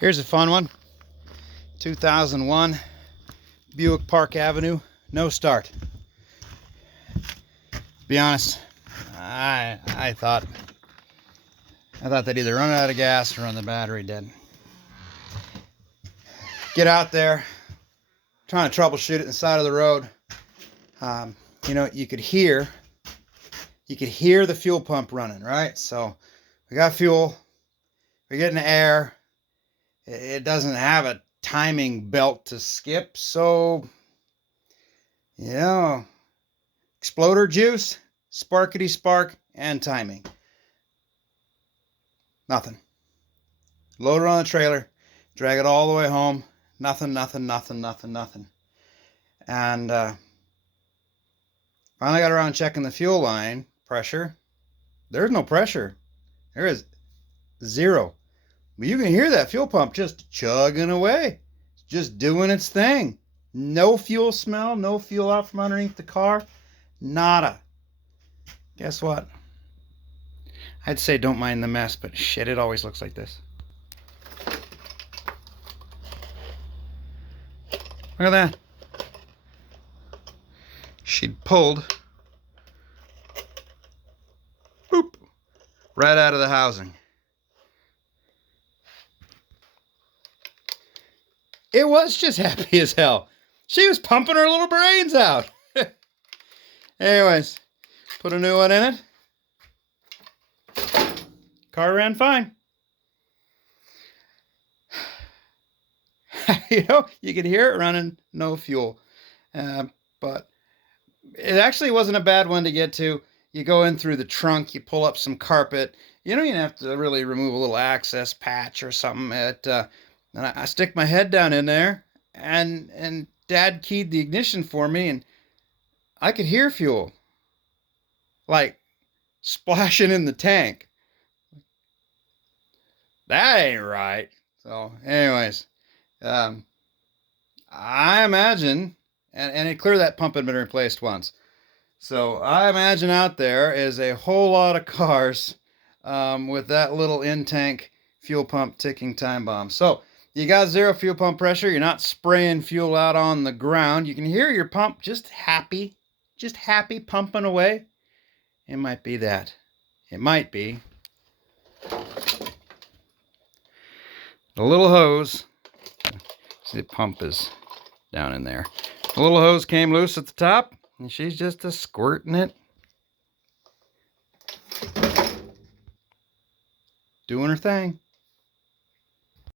Here's a fun one. 2001 Buick Park Avenue, no start. To be honest, I thought they'd either run out of gas or run the battery dead. Get out there, trying to troubleshoot it in the side of the road. You know, you could hear the fuel pump running, right? So we got fuel, we're getting air. It doesn't have a timing belt to skip, so, you know, exploder juice, sparkety spark, and timing. Nothing. Load it on the trailer, drag it all the way home. Nothing. And finally got around checking the fuel line pressure. There's no pressure. There is zero. But you can hear that fuel pump just chugging away. It's just doing its thing. No fuel smell, no fuel out from underneath the car. Nada. Guess what? I'd say don't mind the mess, but shit, it always looks like this. Look at that. She'd pulled, boop, right out of the housing. It was just happy as hell. She was pumping her little brains out. Anyways, put a new one in it. Car ran fine. You know, you could hear it running, no fuel. But it actually wasn't a bad one to get to. You go in through the trunk, you pull up some carpet. You don't even have to really remove a little access patch or something. And I stick my head down in there, and Dad keyed the ignition for me, and I could hear fuel, like splashing in the tank. That ain't right. So, anyways, I imagine, and it clear that pump had been replaced once. So I imagine out there is a whole lot of cars with that little in-tank fuel pump ticking time bomb. So you got zero fuel pump pressure. You're not spraying fuel out on the ground. You can hear your pump just happy pumping away. It might be that. It might be. The little hose, see the pump is down in there. The little hose came loose at the top, and she's just squirting it. Doing her thing.